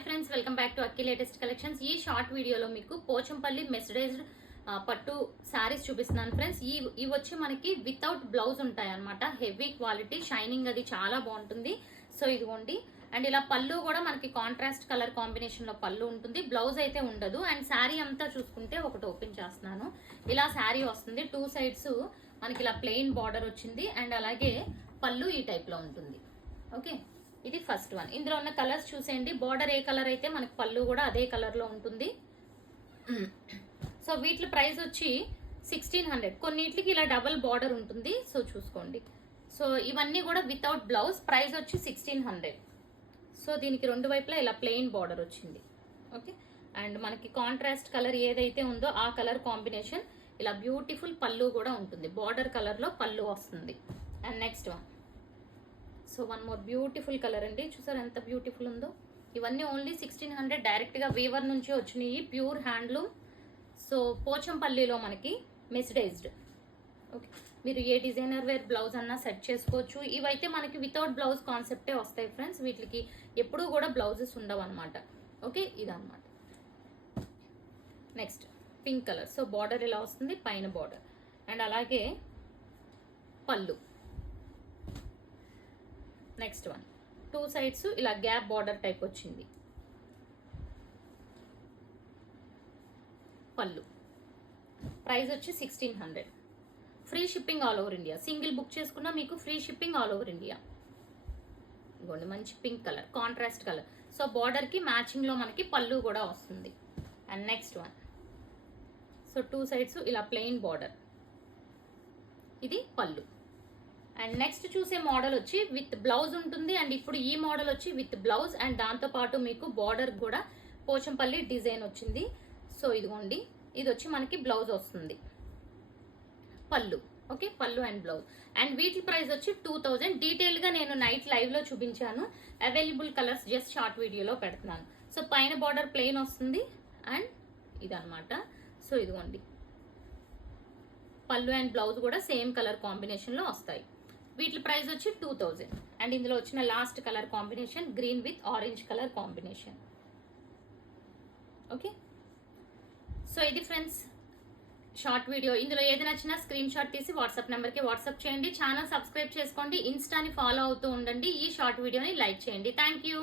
Hi friends, welcome back to Akki latest collections. ఈ short వీడియోలో మీకు పోచంపల్లి మెస్డైజ్డ్ పట్టు శారీస్ చూపిస్తున్నాను ఫ్రెండ్స్. ఇవి వచ్చి మనకి వితౌట్ బ్లౌజ్ ఉంటాయి అనమాట. హెవీ క్వాలిటీ, షైనింగ్ అది చాలా బాగుంటుంది. సో ఇదిగోండి. అండ్ ఇలా పళ్ళు కూడా మనకి కాంట్రాస్ట్ కలర్ కాంబినేషన్ లో పళ్ళు ఉంటుంది, బ్లౌజ్ అయితే ఉండదు. అండ్ శారీ అంతా చూసుకుంటే ఒకటి ఓపెన్ చేస్తున్నాను. ఇలా శారీ వస్తుంది, టూ సైడ్స్ మనకి ఇలా ప్లెయిన్ బార్డర్ వచ్చింది. అండ్ అలాగే పళ్ళు ఈ టైప్ లో ఉంటుంది. ఓకే, ఇది ఫస్ట్ వన్. ఇందులో ఉన్న కలర్స్ చూసేయండి. బార్డర్ ఏ కలర్ అయితే మనకి పళ్ళు కూడా అదే కలర్ లో ఉంటుంది. సో వీటి ప్రైస్ వచ్చి 1600. కొన్నిటికి ఇలా డబుల్ బార్డర్ ఉంటుంది, సో చూసుకోండి. సో ఇవన్నీ కూడా వితౌట్ బ్లౌజ్, ప్రైస్ వచ్చి 1600. సో దీనికి రెండు వైపులా ఇలా ప్లెయిన్ బార్డర్ వచ్చింది. ఓకే, అండ్ మనకి కాంట్రాస్ట్ కలర్ ఏదైతే ఉందో ఆ కలర్ కాంబినేషన్, ఇలా బ్యూటిఫుల్ పళ్ళు కూడా ఉంటుంది. బార్డర్ కలర్ లో పళ్ళు వస్తుంది. And next one. So one more beautiful colour అండి, చూసారు ఎంత బ్యూటిఫుల్ ఉందో. ఇవన్నీ ఓన్లీ 1600, డైరెక్ట్ గా వీవర్ నుంచి వచ్చినాయి, ప్యూర్ హ్యాండ్లూమ్. సో పోచంపల్లిలో మనకి మెస్డైజ్డ్. ఓకే, మీరు ఏ డిజైనర్ వేర్ బ్లౌజ్ అన్నా సెట్ చేసుకోవచ్చు. ఇవైతే మనకి వితౌట్ బ్లౌజ్ కాన్సెప్టే వస్తాయి ఫ్రెండ్స్. వీటికి ఎప్పుడూ కూడా బ్లౌజెస్ ఉండవు అనమాట. ఓకే, ఇదన్నమాట. Next pink colour. So border ఇలా వస్తుంది, పైన బార్డర్. అండ్ అలాగే పళ్ళు. నెక్స్ట్ వన్, టూ సైడ్స్ ఇలా గ్యాప్ బార్డర్ టైప్ వచ్చింది. పళ్ళు. ప్రైస్ వచ్చి 1600. Free shipping all over India. Single book చేసుకున్నా మీకు free shipping all over India. ఇదిగోండి, మంచి pink colour, contrast colour. So border కి మ్యాచింగ్ లో మనకి పళ్ళు కూడా వస్తుంది. And next one. So two sides ఇలా ప్లెయిన్ బార్డర్, ఇది పళ్ళు. అండ్ నెక్స్ట్ చూసే మోడల్ వచ్చి విత్ బ్లౌజ్ ఉంటుంది. అండ్ ఇప్పుడు ఈ మోడల్ వచ్చి విత్ బ్లౌజ్, అండ్ దాంతో పాటు మీకు బార్డర్ కూడా పోచంపల్లి డిజైన్ వచ్చింది. సో ఇదిగోండి, ఇది వచ్చి మనకి బ్లౌజ్ వస్తుంది, పళ్ళు. ఓకే, పళ్ళు అండ్ బ్లౌజ్. అండ్ వీటి ప్రైస్ వచ్చి 2000. డీటెయిల్ గా నేను నైట్ లైవ్ లో చూపించాను. అవైలబుల్ కలర్స్ జస్ట్ షార్ట్ వీడియోలో పెడుతున్నాను. సో పైన బార్డర్ ప్లెయిన్ వస్తుంది, అండ్ ఇదన్నమాట. సో ఇదిగోండి, పళ్ళు అండ్ బ్లౌజ్ కూడా సేమ్ కలర్ కాంబినేషన్ లో వస్తాయి. వీటి ప్రైస్ వచ్చి 2000. అండ్ ఇందులో వచ్చిన last colour combination green with orange colour combination. Okay, so ఇది ఫ్రెండ్స్ షార్ట్ వీడియో. ఇందులో ఏది నచ్చినా స్క్రీన్ షాట్ తీసి వాట్సాప్ నెంబర్ కి వాట్సాప్ చేయండి. ఛానల్ సబ్స్క్రైబ్ చేసుకోండి, ఇన్స్టాని ఫాలో అవుతూ ఉండండి. ఈ షార్ట్ వీడియోని లైక్ చేయండి. Thank you.